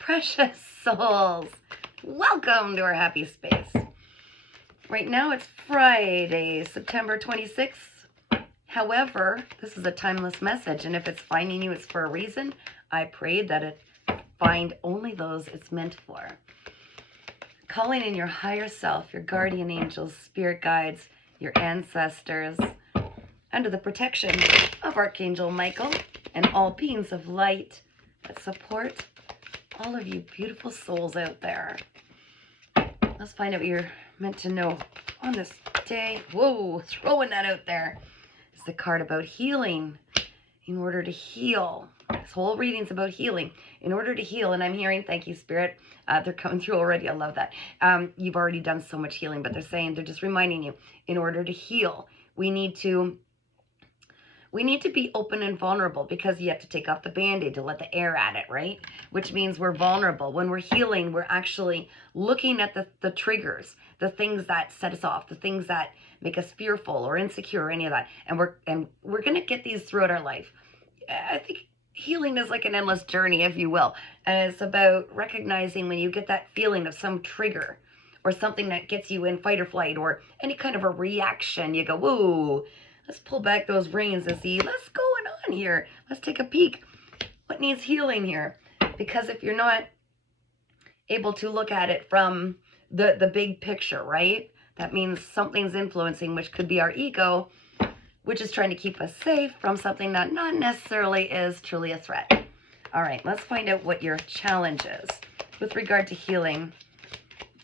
Precious souls, welcome to our happy space. Right now it's Friday, September 26th. However, this is a timeless message, and if it's finding you, it's for a reason. I pray that it find only those it's meant for. Calling in your higher self, your guardian angels, spirit guides, your ancestors, under the protection of Archangel Michael and all beings of light that support all of you beautiful souls out there. Let's find out what you're meant to know on this day. Whoa, throwing that out there. It's the card about healing. In order to heal. This whole reading's about healing. In order to heal, and I'm hearing, thank you, Spirit. They're coming through already. I love that. You've already done so much healing, but they're just reminding you, in order to heal, we need to be open and vulnerable, because you have to take off the Band-Aid to let the air at it, right? Which means we're vulnerable. When we're healing, we're actually looking at the triggers, the things that set us off, the things that make us fearful or insecure or any of that. And we're going to get these throughout our life. I think healing is like an endless journey, if you will. And it's about recognizing when you get that feeling of some trigger or something that gets you in fight or flight or any kind of a reaction. You go, whoa. Let's pull back those reins and see what's going on here. Let's take a peek. What needs healing here? Because if you're not able to look at it from the big picture, right? That means something's influencing, which could be our ego, which is trying to keep us safe from something that not necessarily is truly a threat. All right, let's find out what your challenge is. With regard to healing,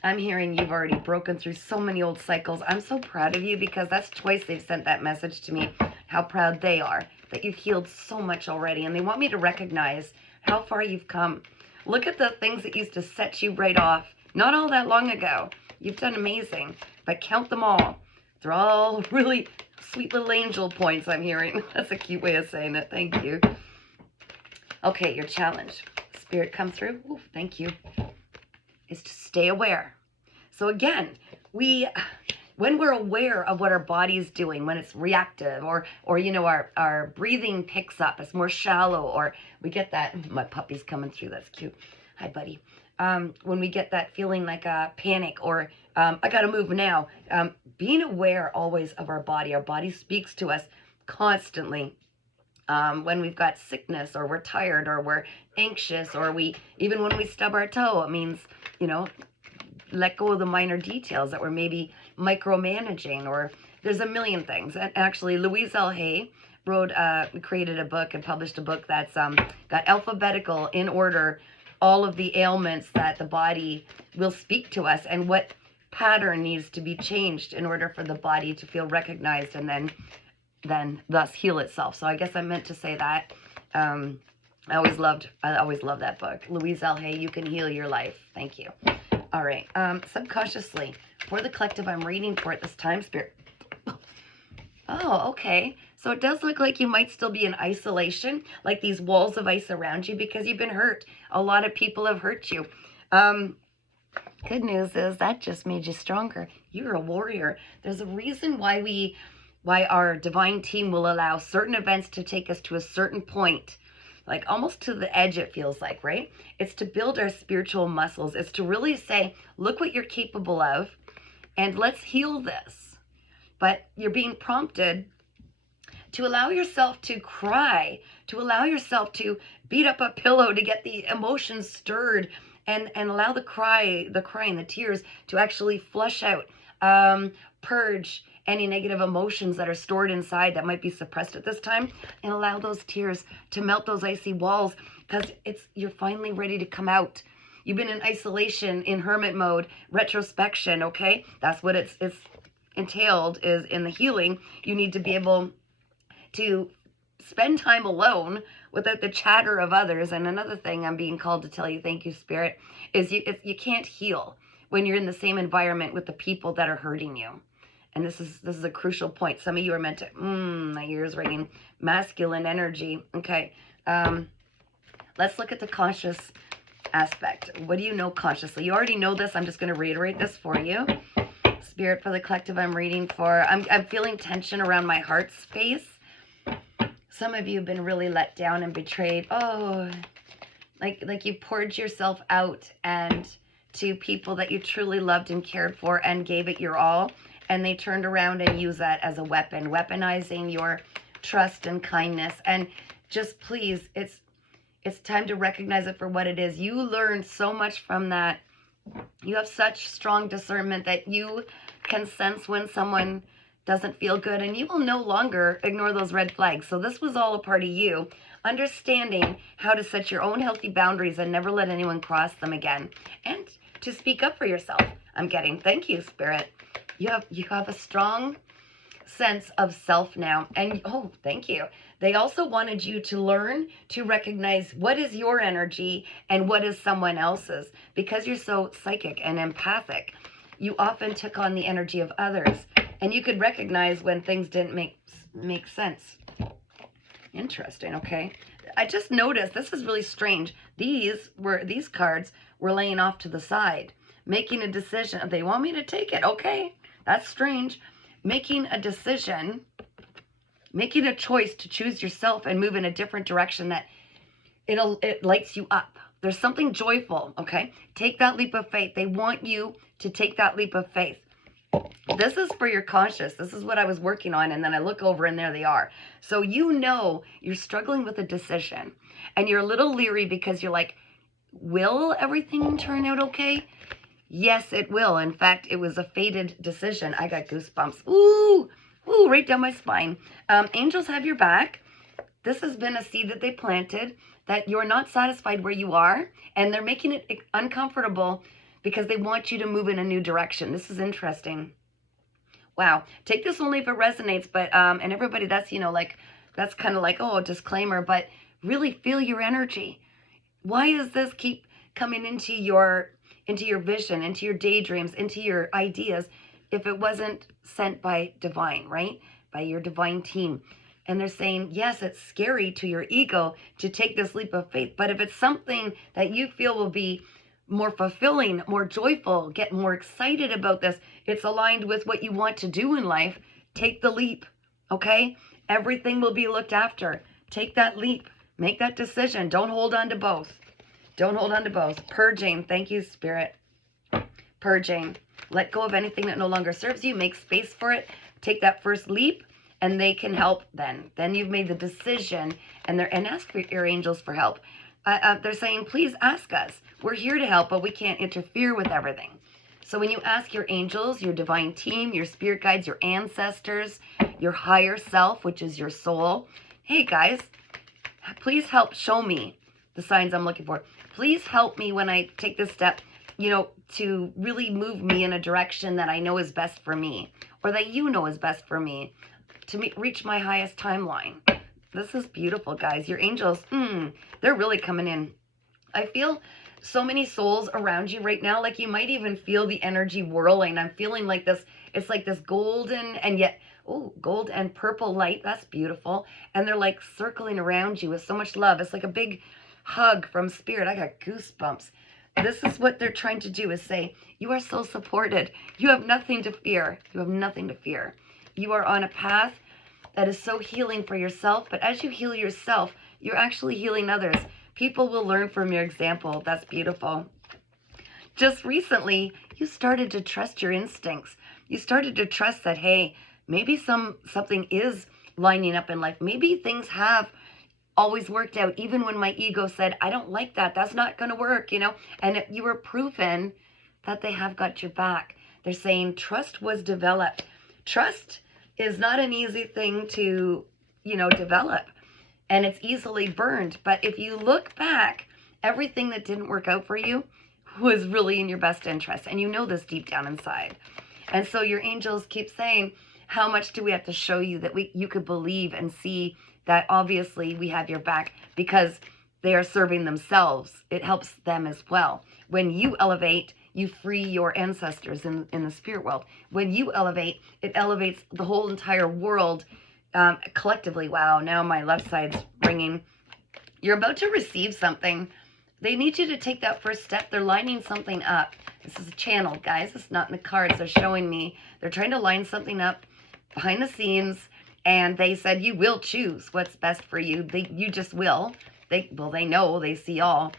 I'm hearing you've already broken through so many old cycles. I'm so proud of you, because that's twice they've sent that message to me, how proud they are that you've healed so much already. And they want me to recognize how far you've come. Look at the things that used to set you right off not all that long ago. You've done amazing, but count them all. They're all really sweet little angel points, I'm hearing. That's a cute way of saying it. Thank you. Okay, your challenge. Spirit, come through. Ooh, thank you. Is to stay aware. So again, when we're aware of what our body's doing, when it's reactive, or you know, our breathing picks up, it's more shallow, or we get that, my puppy's coming through, that's cute. Hi, buddy. When we get that feeling like a panic, or I gotta move now, being aware always of our body speaks to us constantly. When we've got sickness, or we're tired, or we're anxious, or even when we stub our toe, it means, you know, let go of the minor details that we're maybe micromanaging, or there's a million things. And actually, Louise L. Hay created a book and published a book that's got alphabetical in order all of the ailments that the body will speak to us, and what pattern needs to be changed in order for the body to feel recognized and then thus heal itself. So I guess I meant to say that. I always loved that book. Louise L. Hay, You Can Heal Your Life. Thank you. All right. Subconsciously, for the collective I'm reading for at this time, Spirit. Oh, okay. So it does look like you might still be in isolation, like these walls of ice around you, because you've been hurt. A lot of people have hurt you. Good news is that just made you stronger. You're a warrior. There's a reason why our divine team will allow certain events to take us to a certain point, like almost to the edge, it feels like, right? It's to build our spiritual muscles. It's to really say, look what you're capable of, and let's heal this. But you're being prompted to allow yourself to cry, to allow yourself to beat up a pillow to get the emotions stirred, and allow the crying, the tears to actually flush out, purge any negative emotions that are stored inside that might be suppressed at this time, and allow those tears to melt those icy walls, because you're finally ready to come out. You've been in isolation, in hermit mode, retrospection, okay? That's what it's entailed, is in the healing. You need to be able to spend time alone without the chatter of others. And another thing I'm being called to tell you, thank you, Spirit, is you can't heal when you're in the same environment with the people that are hurting you. And this is a crucial point. Some of you are meant to, my ears ringing, masculine energy. Okay, let's look at the conscious aspect. What do you know consciously? You already know this. I'm just going to reiterate this for you. Spirit, for the collective I'm reading for, I'm feeling tension around my heart space. Some of you have been really let down and betrayed. Oh, Like you poured yourself out and to people that you truly loved and cared for and gave it your all, and they turned around and used that as a weapon, weaponizing your trust and kindness. And just please, it's time to recognize it for what it is. You learned so much from that. You have such strong discernment that you can sense when someone doesn't feel good, and you will no longer ignore those red flags. So this was all a part of you understanding how to set your own healthy boundaries and never let anyone cross them again, and to speak up for yourself. I'm getting, thank you, Spirit. You have a strong sense of self now. And oh, thank you. They also wanted you to learn to recognize what is your energy and what is someone else's. Because you're so psychic and empathic, you often took on the energy of others, and you could recognize when things didn't make sense. Interesting. Okay, I just noticed this is really strange. These cards were laying off to the side, making a decision. They want me to take it. Okay, that's strange. Making a decision, making a choice to choose yourself and move in a different direction that it lights you up. There's something joyful, okay? Take that leap of faith. They want you to take that leap of faith. This is for your conscious. This is what I was working on, and then I look over and there they are. So you know you're struggling with a decision, and you're a little leery because you're like, will everything turn out okay? Yes, it will. In fact, it was a fated decision. I got goosebumps. Ooh, right down my spine. Angels have your back. This has been a seed that they planted, that you're not satisfied where you are, and they're making it uncomfortable because they want you to move in a new direction. This is interesting. Wow. Take this only if it resonates, but, and everybody, that's, like, that's kind of like, oh, a disclaimer, but really feel your energy. Why does this keep coming into your vision, into your daydreams, into your ideas, if it wasn't sent by divine, right? By your divine team. And they're saying, yes, it's scary to your ego to take this leap of faith, but if it's something that you feel will be more fulfilling, more joyful, get more excited about this, it's aligned with what you want to do in life, take the leap, okay? Everything will be looked after. Take that leap. Make that decision. Don't hold on to both. Don't hold on to both. Purging. Thank you, Spirit. Purging. Let go of anything that no longer serves you. Make space for it. Take that first leap, and they can help then. Then you've made the decision, and ask for your angels for help. They're saying, please ask us. We're here to help, but we can't interfere with everything. So when you ask your angels, your divine team, your spirit guides, your ancestors, your higher self, which is your soul, hey guys, please help show me the signs I'm looking for. Please help me when I take this step, to really move me in a direction that I know is best for me, or that you know is best for me, to reach my highest timeline. This is beautiful, guys. Your angels, they're really coming in. I feel so many souls around you right now, like you might even feel the energy whirling. I'm feeling like this, it's like this golden and yet, gold and purple light. That's beautiful. And they're like circling around you with so much love. It's like a big hug from spirit. I got goosebumps. This is what they're trying to do, is say, you are so supported. You have nothing to fear. You have nothing to fear. You are on a path that is so healing for yourself. But as you heal yourself, you're actually healing others. People will learn from your example. That's beautiful. Just recently, you started to trust your instincts. You started to trust that, hey, maybe something is lining up in life. Maybe things have always worked out, even when my ego said, I don't like that. That's not going to work, And you were proven that they have got your back. They're saying trust was developed. Trust is not an easy thing to, develop. And it's easily burned. But if you look back, everything that didn't work out for you was really in your best interest. And you know this deep down inside. And so your angels keep saying, how much do we have to show you that you could believe and see that obviously we have your back, because they are serving themselves. It helps them as well. When you elevate, you free your ancestors in the spirit world. When you elevate, it elevates the whole entire world collectively. Wow, now my left side's ringing. You're about to receive something. They need you to take that first step. They're lining something up. This is a channel, guys. It's not in the cards. They're showing me. They're trying to line something up behind the scenes. And they said, you will choose what's best for you. You just will. They know, they see all.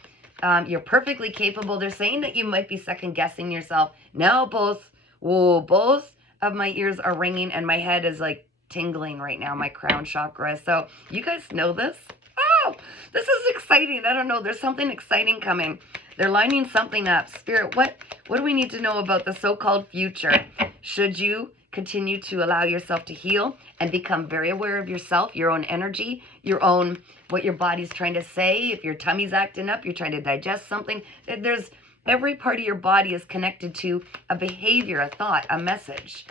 You're perfectly capable. They're saying that you might be second guessing yourself. Now both of my ears are ringing and my head is like tingling right now, my crown chakra. So you guys know this? Oh, this is exciting. I don't know. There's something exciting coming. They're lining something up. Spirit, what do we need to know about the so-called future? Should you continue to allow yourself to heal and become very aware of yourself, your own energy, your own, what your body's trying to say. If your tummy's acting up, you're trying to digest something. There's every part of your body is connected to a behavior, a thought, a message.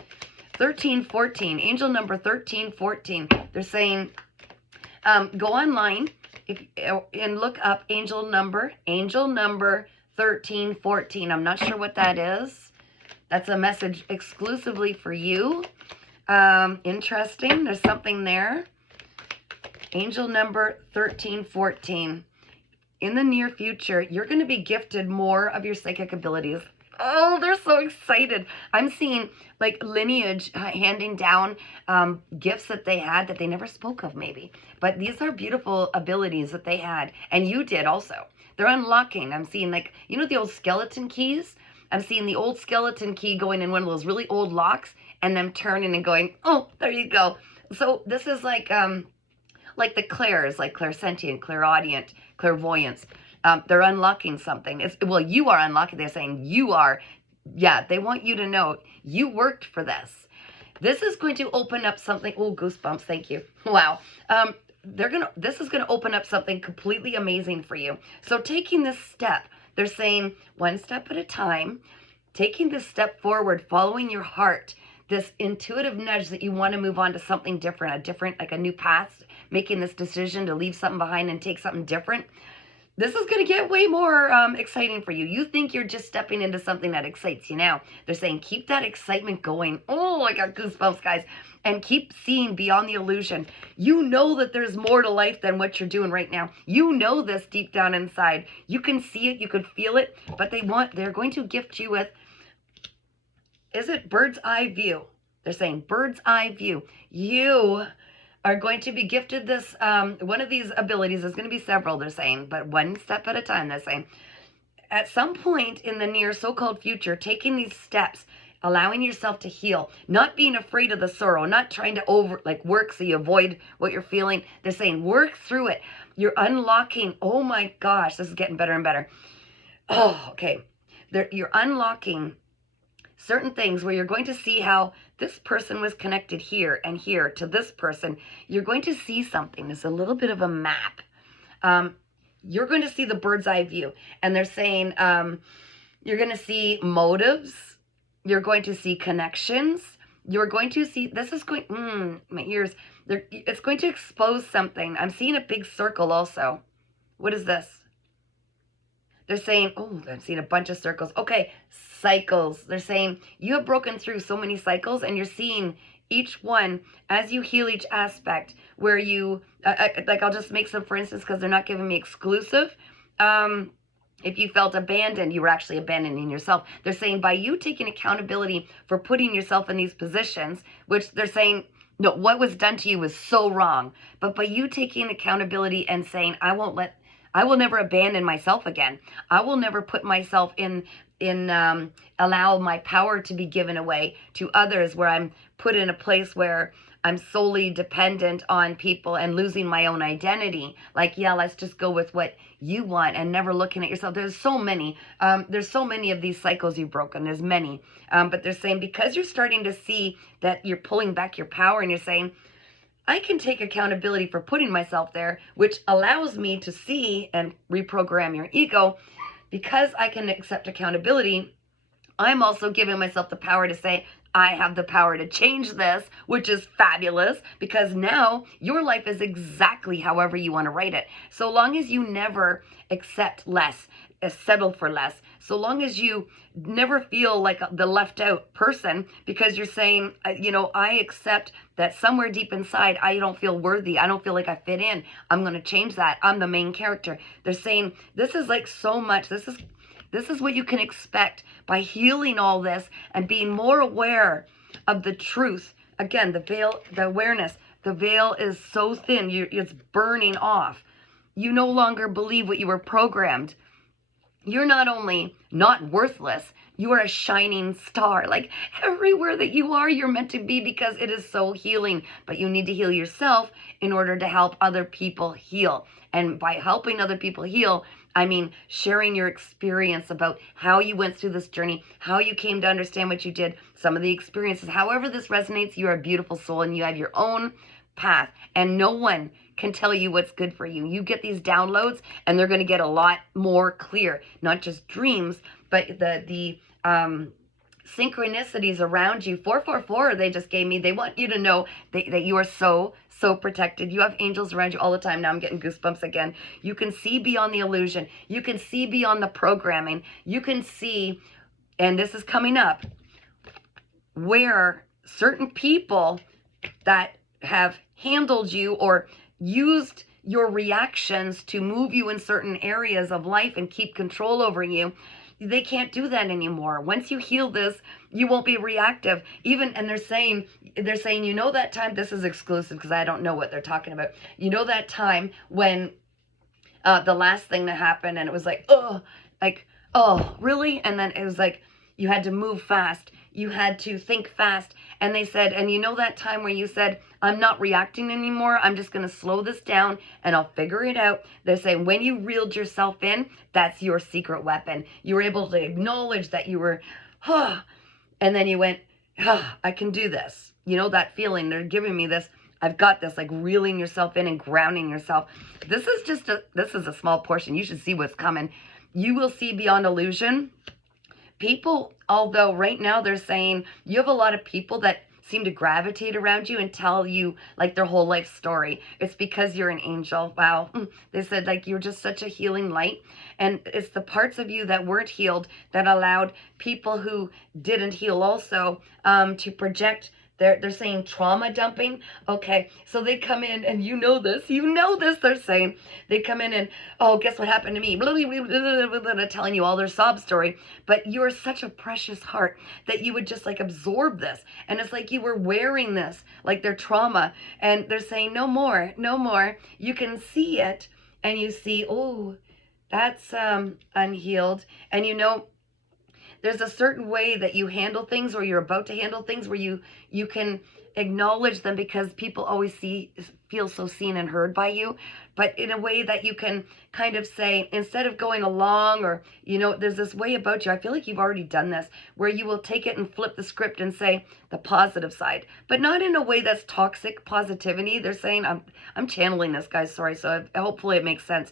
1314, angel number 1314. They're saying, go online and look up angel number 1314. I'm not sure what that is. That's a message exclusively for you. Interesting. There's something there. Angel number 1314. In the near future, you're going to be gifted more of your psychic abilities. Oh, they're so excited. I'm seeing like lineage handing down gifts that they had that they never spoke of maybe. But these are beautiful abilities that they had. And you did also. They're unlocking. I'm seeing like, you know the old skeleton keys? I'm seeing the old skeleton key going in one of those really old locks and them turning and going, oh, there you go. So this is like the clairs, like clairsentient, clairaudient, clairvoyance. They're unlocking something. Well, you are unlocking. They're saying you are. Yeah, they want you to know you worked for this. This is going to open up something. Oh, goosebumps. Thank you. Wow. This is going to open up something completely amazing for you. So taking this step, they're saying one step at a time, taking this step forward, following your heart, this intuitive nudge that you want to move on to something different, like a new path, making this decision to leave something behind and take something different. This is going to get way more exciting for you. You think you're just stepping into something that excites you now. They're saying keep that excitement going. Oh, I got goosebumps, guys. And keep seeing beyond the illusion. You know that there's more to life than what you're doing right now. You know this deep down inside. You can see it. You can feel it. But they're going to gift you with, is it bird's eye view? They're saying bird's eye view. You are going to be gifted this, one of these abilities. There's going to be several, they're saying, but one step at a time, they're saying. At some point in the near so-called future, taking these steps, allowing yourself to heal, not being afraid of the sorrow, not trying to work so you avoid what you're feeling. They're saying work through it. You're unlocking. Oh my gosh, this is getting better and better. Oh, okay. You're unlocking certain things where you're going to see how this person was connected here and here to this person. You're going to see something. It's a little bit of a map. You're going to see the bird's eye view. And they're saying you're going to see motives. You're going to see connections. You're going to see, this is going, my ears, it's going to expose something. I'm seeing a big circle also. What is this? They're saying, oh, I'm seeing a bunch of circles. Okay, cycles. They're saying you have broken through so many cycles and you're seeing each one as you heal each aspect where you, like I'll just make some for instance because they're not giving me exclusive. If you felt abandoned, you were actually abandoning yourself. They're saying by you taking accountability for putting yourself in these positions, which they're saying, no, what was done to you was so wrong. But by you taking accountability and saying, I will never abandon myself again. I will never put myself allow my power to be given away to others where I'm put in a place where I'm solely dependent on people and losing my own identity. Like, yeah, let's just go with what you want and never looking at yourself. There's so many of these cycles you've broken. There's many. But they're saying because you're starting to see that you're pulling back your power and you're saying, I can take accountability for putting myself there, which allows me to see and reprogram your ego. Because I can accept accountability, I'm also giving myself the power to say, I have the power to change this, which is fabulous because now your life is exactly however you want to write it. So long as you never accept less, settle for less, so long as you never feel like the left out person because you're saying, I accept that somewhere deep inside, I don't feel worthy. I don't feel like I fit in. I'm going to change that. I'm the main character. They're saying this is like so much. This is what you can expect by healing all this and being more aware of the truth. Again, the veil, the awareness, the veil is so thin, it's burning off. You no longer believe what you were programmed. You're not only not worthless, you are a shining star. Like everywhere that you are, you're meant to be, because it is so healing. But you need to heal yourself in order to help other people heal. And by helping other people heal, I mean sharing your experience about how you went through this journey, how you came to understand what you did, some of the experiences. However this resonates, you are a beautiful soul and you have your own path, and no one can tell you what's good for you. You get these downloads and they're going to get a lot more clear, not just dreams, but the synchronicities around you. 444, they just gave me. They want you to know that you are so protected. You have angels around you all the time. Now I'm getting goosebumps again. You can see beyond the illusion. You can see beyond the programming. You can see, and this is coming up, where certain people that have handled you or used your reactions to move you in certain areas of life and keep control over you, they can't do that anymore. Once you heal this, you won't be reactive. Even, and they're saying, you know that time, this is exclusive because I don't know what they're talking about. You know that time when the last thing that happened and it was like, oh, really? And then it was like, you had to move fast. You had to think fast. And they said, and you know that time where you said, I'm not reacting anymore. I'm just going to slow this down and I'll figure it out. They're saying when you reeled yourself in, that's your secret weapon. You were able to acknowledge that you were, and then you went, I can do this. You know, that feeling, they're giving me this, I've got this, like reeling yourself in and grounding yourself. This is a small portion. You should see what's coming. You will see beyond illusion. People, although right now they're saying you have a lot of people that seem to gravitate around you and tell you like their whole life story. It's because you're an angel. Wow. They said like you're just such a healing light. And it's the parts of you that weren't healed that allowed people who didn't heal also to project. They're saying trauma dumping. Okay, so they come in and you know this, they're saying. They come in and, oh, guess what happened to me? Blah, blah, blah, blah, blah, telling you all their sob story. But you're such a precious heart that you would just like absorb this. And it's like you were wearing this, like their trauma. And they're saying, no more, no more. You can see it and you see, oh, that's unhealed. And you know, there's a certain way that you handle things or you're about to handle things where you can acknowledge them because people always feel so seen and heard by you, but in a way that you can kind of say, instead of going along or, you know, there's this way about you, I feel like you've already done this, where you will take it and flip the script and say the positive side, but not in a way that's toxic positivity. They're saying, I'm channeling this, guys, sorry, so hopefully it makes sense.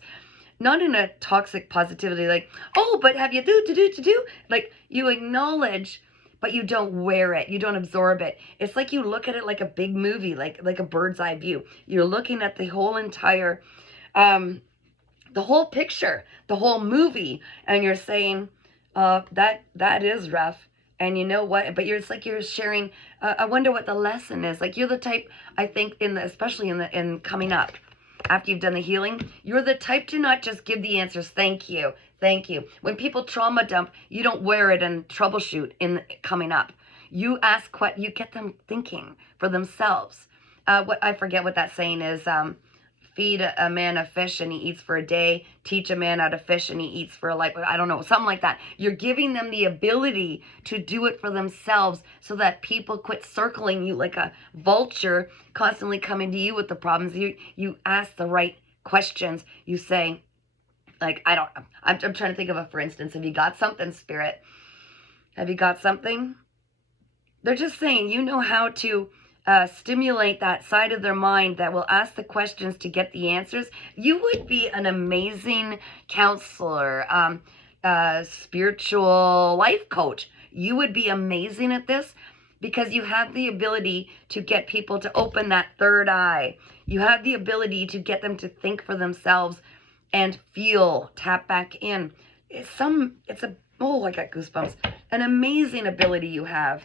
Not in a toxic positivity, like, oh, but have you do? Like, you acknowledge, but you don't wear it. You don't absorb it. It's like you look at it like a big movie, like a bird's eye view. You're looking at the whole entire, the whole picture, the whole movie, and you're saying, that is rough. And you know what? But it's like you're sharing, I wonder what the lesson is. Like, you're the type, I think, especially in coming up, after you've done the healing, you're the type to not just give the answers, thank you. When people trauma dump, you don't wear it and troubleshoot in coming up. You ask what, you get them thinking for themselves. I forget what that saying is. Feed a man a fish and he eats for a day. Teach a man how to fish and he eats for a life. I don't know, something like that. You're giving them the ability to do it for themselves so that people quit circling you like a vulture, constantly coming to you with the problems. You ask the right questions. You say, like, I'm trying to think of a, for instance, have you got something, Spirit? Have you got something? They're just saying, you know how to stimulate that side of their mind that will ask the questions to get the answers. You would be an amazing counselor, spiritual life coach. You would be amazing at this because you have the ability to get people to open that third eye. You have the ability to get them to think for themselves and feel, tap back in. I got goosebumps. An amazing ability you have.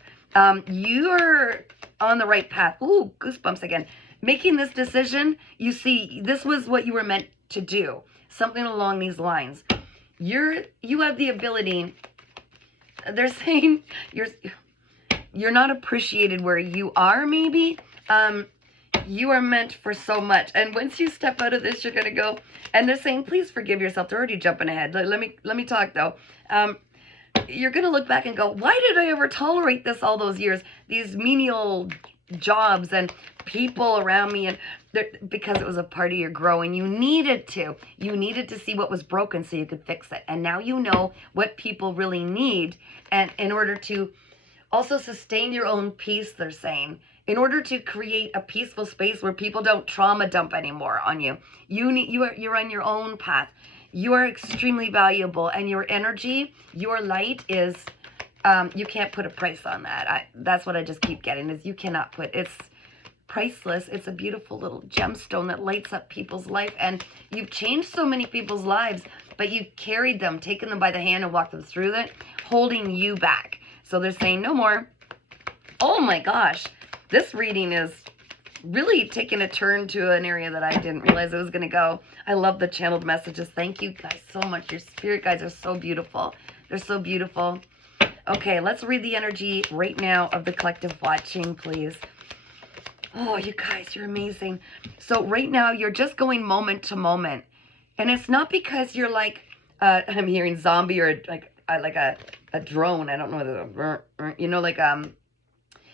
You're on the right path. Ooh, goosebumps again. Making this decision, you see, this was what you were meant to do. Something along these lines. You have the ability. They're saying you're not appreciated where you are, maybe. You are meant for so much. And once you step out of this, you're going to go, and they're saying, please forgive yourself. They're already jumping ahead. Let me talk, though. You're going to look back and go, why did I ever tolerate this all those years? These menial jobs and people around me, and because it was a part of your growing. You needed to see what was broken so you could fix it. And now you know what people really need, and in order to also sustain your own peace, they're saying, in order to create a peaceful space where people don't trauma dump anymore on you. You're on your own path. You are extremely valuable, and your energy, your light is, you can't put a price on that. That's what I just keep getting, is you cannot put, it's priceless. It's a beautiful little gemstone that lights up people's life, and you've changed so many people's lives, but you've carried them, taken them by the hand and walked them through it, holding you back. So they're saying no more. Oh my gosh, this reading is really taking a turn to an area that I didn't realize it was going to go. I love the channeled messages. Thank you guys so much. Your spirit guides are so beautiful. They're so beautiful. Okay, let's read the energy right now of the collective watching, please. Oh, you guys, you're amazing. So right now, you're just going moment to moment. And it's not because you're like, I'm hearing zombie or like a drone. I don't know whether, you know, like,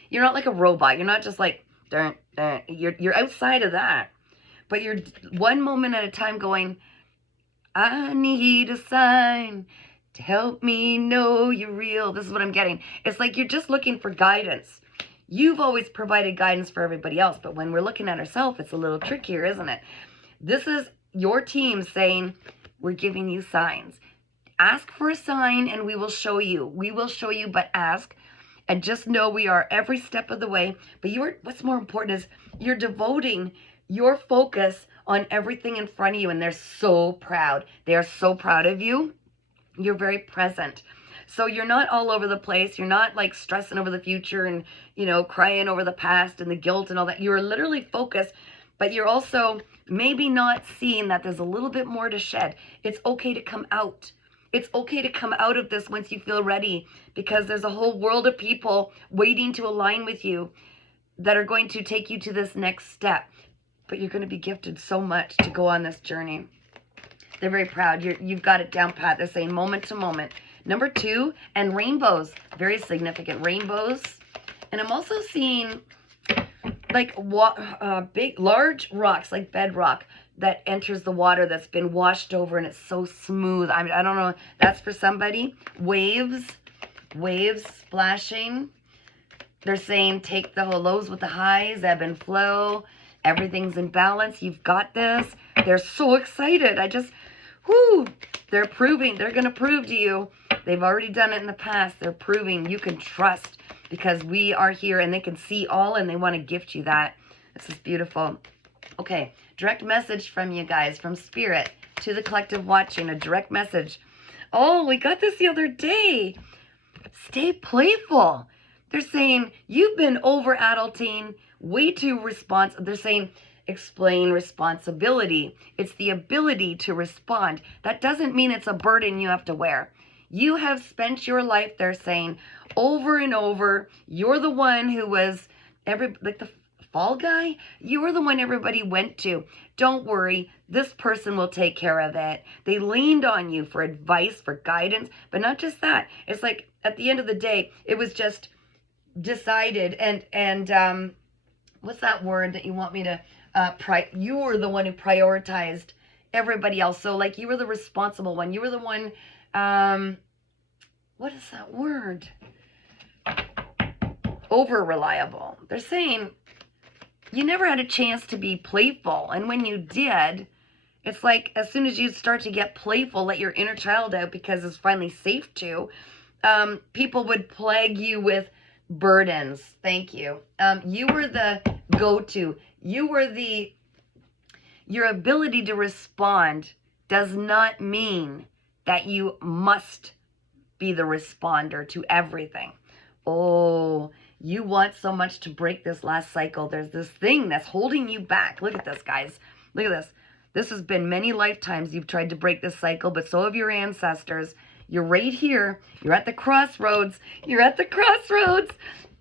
you're not like a robot. You're not just like, you're outside of that. But you're one moment at a time going, I need a sign to help me know you're real. This is what I'm getting. It's like you're just looking for guidance. You've always provided guidance for everybody else, but when we're looking at ourselves, it's a little trickier, isn't it? This is your team saying, we're giving you signs. Ask for a sign and we will show you. We will show you, but ask. And just know we are every step of the way. But what's more important is you're devoting your focus on everything in front of you, and they're so proud. They are so proud of you. You're very present. So you're not all over the place. You're not like stressing over the future and, you know, crying over the past and the guilt and all that. You're literally focused, but you're also maybe not seeing that there's a little bit more to shed. It's okay to come out. It's okay to come out of this once you feel ready, because there's a whole world of people waiting to align with you that are going to take you to this next step. But you're going to be gifted so much to go on this journey. They're very proud. You've got it down pat. They're saying moment to moment. Number 2, and rainbows. Very significant. Rainbows. And I'm also seeing like big, large rocks, like bedrock, that enters the water that's been washed over, and it's so smooth. I don't know. That's for somebody. Waves splashing. They're saying take the lows with the highs, ebb and flow. Everything's in balance. You've got this. They're so excited. They're proving. They're going to prove to you. They've already done it in the past. They're proving you can trust, because we are here and they can see all, and they want to gift you that. This is beautiful. Okay, direct message from you guys, from Spirit to the collective watching, a direct message. Oh, we got this the other day. Stay playful. They're saying you've been over adulting, way too responsive. They're saying explain responsibility. It's the ability to respond. That doesn't mean it's a burden you have to wear. You have spent your life, they're saying, over and over. You're the one who was like the fall guy. You were the one everybody went to. Don't worry, this person will take care of it. They leaned on you for advice, for guidance, but not just that. It's like at the end of the day, it was just decided, and what's that word that you want me to you were the one who prioritized everybody else. So like you were the responsible one. You were the one, what is that word? Over reliable. They're saying you never had a chance to be playful, and when you did, it's like as soon as you start to get playful, let your inner child out, because it's finally safe to, people would plague you with burdens. Thank you. You were the go-to. You were your ability to respond does not mean that you must be the responder to everything. Oh, you want so much to break this last cycle. There's this thing that's holding you back. Look at this, guys. Look at this. This has been many lifetimes you've tried to break this cycle, but so have your ancestors. You're right here. You're at the crossroads. You're at the crossroads.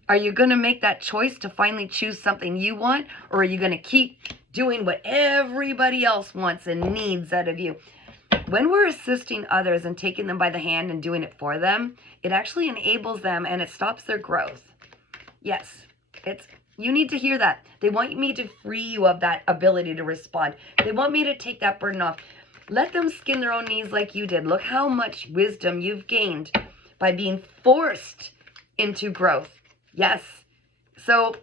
Are you going to make that choice to finally choose something you want, or are you going to keep doing what everybody else wants and needs out of you? When we're assisting others and taking them by the hand and doing it for them, it actually enables them and it stops their growth. Yes, you need to hear that. They want me to free you of that ability to respond. They want me to take that burden off. Let them skin their own knees like you did. Look how much wisdom you've gained by being forced into growth. Yes. So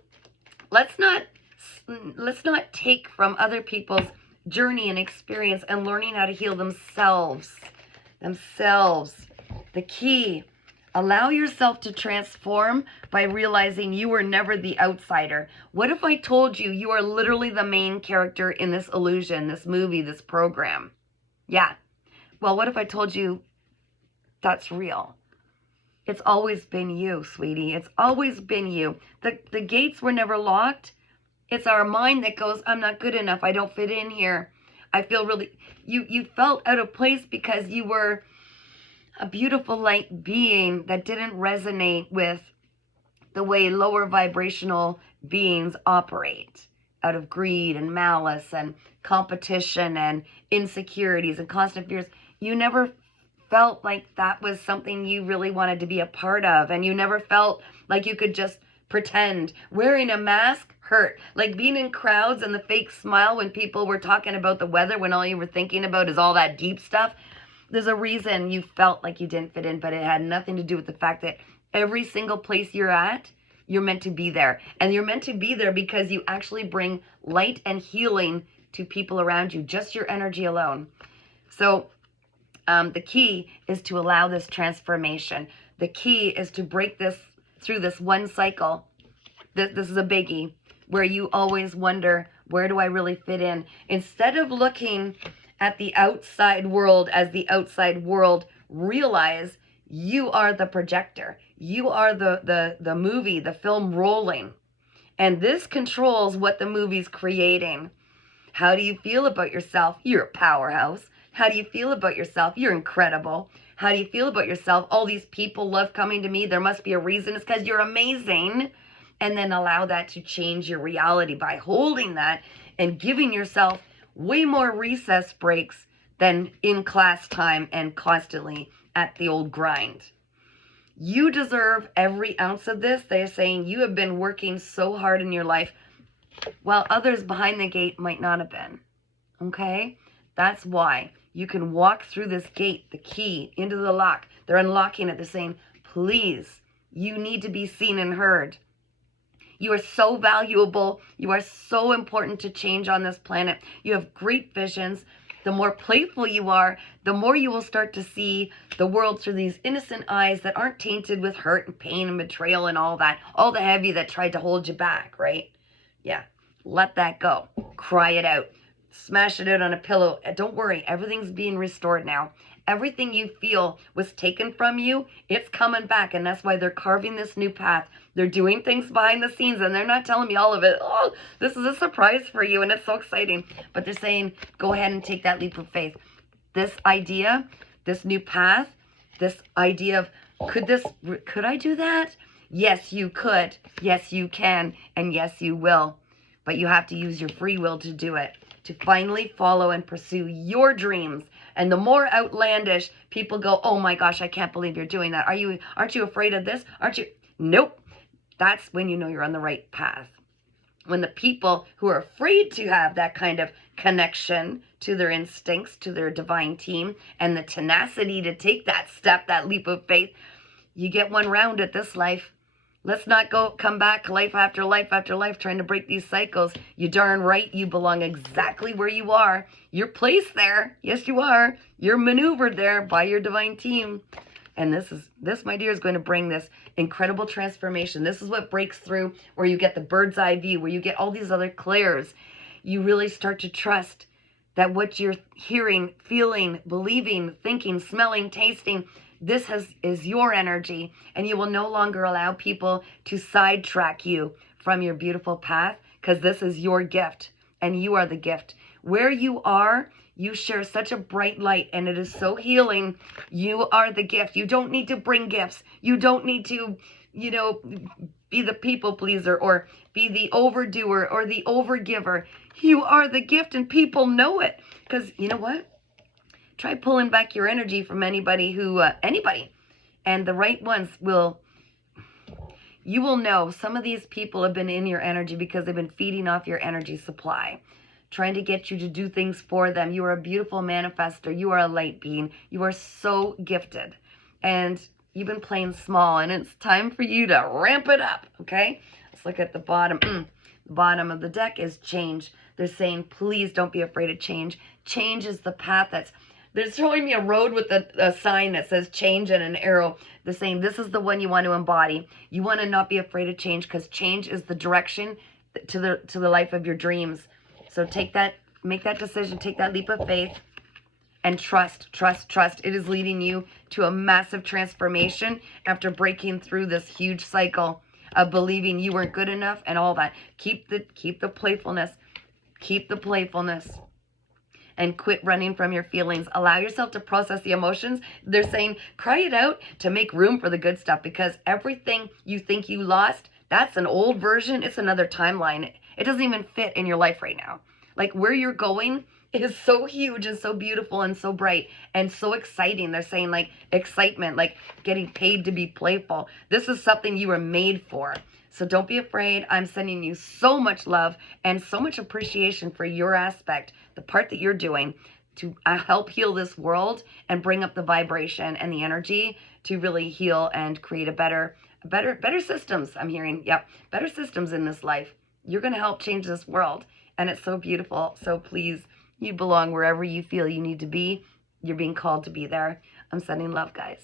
let's not take from other people's journey and experience and learning how to heal themselves. The key, allow yourself to transform by realizing you were never the outsider. What if I told you you are literally the main character in this illusion, this movie, this program? Yeah. Well, what if I told you that's real? It's always been you, sweetie. It's always been you. The gates were never locked. It's our mind that goes, I'm not good enough. I don't fit in here. I feel really, you felt out of place because you were a beautiful light being that didn't resonate with the way lower vibrational beings operate, out of greed and malice and competition and insecurities and constant fears. You never felt like that was something you really wanted to be a part of, and you never felt like you could just pretend. Wearing a mask hurt. Like being in crowds and the fake smile when people were talking about the weather when all you were thinking about is all that deep stuff. There's a reason you felt like you didn't fit in, but it had nothing to do with the fact that every single place you're at, you're meant to be there. And you're meant to be there because you actually bring light and healing to people around you, just your energy alone. So the key is to allow this transformation. The key is to break this through this one cycle. This is a biggie, where you always wonder, where do I really fit in? Instead of looking at the outside world as the outside world, realize you are the projector. You are the movie, the film rolling. And this controls what the movie's creating. How do you feel about yourself? You're a powerhouse. How do you feel about yourself? You're incredible. How do you feel about yourself? All these people love coming to me. There must be a reason. It's because you're amazing. And then allow that to change your reality by holding that and giving yourself way more recess breaks than in class time and constantly at the old grind. You deserve every ounce of this. They're saying you have been working so hard in your life while others behind the gate might not have been. Okay? That's why you can walk through this gate, the key, into the lock. They're unlocking it. They're saying, please, you need to be seen and heard. You are so valuable. You are so important to change on this planet. You have great visions. The more playful you are, the more you will start to see the world through these innocent eyes that aren't tainted with hurt and pain and betrayal and all that, all the heavy that tried to hold you back, right? Yeah, let that go. Cry it out. Smash it out on a pillow. Don't worry, everything's being restored now. Everything you feel was taken from you, it's coming back, and that's why they're carving this new path. They're doing things behind the scenes, and they're not telling me all of it. Oh, this is a surprise for you, and it's so exciting. But they're saying, go ahead and take that leap of faith. This idea, this new path, this idea of, could I do that? Yes, you could. Yes, you can. And yes, you will. But you have to use your free will to do it, to finally follow and pursue your dreams. And the more outlandish people go, oh my gosh, I can't believe you're doing that. Aren't you afraid of this? Aren't you? Nope. That's when you know you're on the right path. When the people who are afraid to have that kind of connection to their instincts, to their divine team, and the tenacity to take that step, that leap of faith, you get one round at this life. Let's not come back life after life after life trying to break these cycles. You darn right you belong exactly where you are. You're placed there. Yes, you are. You're maneuvered there by your divine team. And this, my dear, is going to bring this incredible transformation. This is what breaks through, where you get the bird's eye view, where you get all these other clairs. You really start to trust that what you're hearing, feeling, believing, thinking, smelling, tasting, this is your energy, and you will no longer allow people to sidetrack you from your beautiful path, because this is your gift, and you are the gift. Where you are, you share such a bright light, and it is so healing. You are the gift. You don't need to bring gifts. You don't need to, be the people pleaser or be the overdoer or the overgiver. You are the gift, and people know it. Because you know what? Try pulling back your energy from anybody, and the right ones you will know some of these people have been in your energy because they've been feeding off your energy supply, trying to get you to do things for them. You are a beautiful manifester. You are a light being. You are so gifted. And you've been playing small, and it's time for you to ramp it up, okay? Let's look at the bottom. The bottom of the deck is change. They're saying, please don't be afraid of change. Change is the path they're showing me a road with a sign that says change and an arrow. They're saying this is the one you want to embody. You want to not be afraid of change, because change is the direction to the life of your dreams. So make that decision, take that leap of faith, and trust. It is leading you to a massive transformation after breaking through this huge cycle of believing you weren't good enough and all that. Keep the playfulness. Keep the playfulness. And quit running from your feelings. Allow yourself to process the emotions. They're saying cry it out to make room for the good stuff, because everything you think you lost, that's an old version. It's another timeline. It doesn't even fit in your life right now. Like, where you're going is so huge and so beautiful and so bright and so exciting. They're saying, like, excitement, like getting paid to be playful. This is something you were made for. So don't be afraid. I'm sending you so much love and so much appreciation for your aspect, the part that you're doing to help heal this world and bring up the vibration and the energy to really heal and create a better systems. I'm hearing, yep, better systems in this life. You're going to help change this world, and it's so beautiful. So please, you belong wherever you feel you need to be. You're being called to be there. I'm sending love, guys.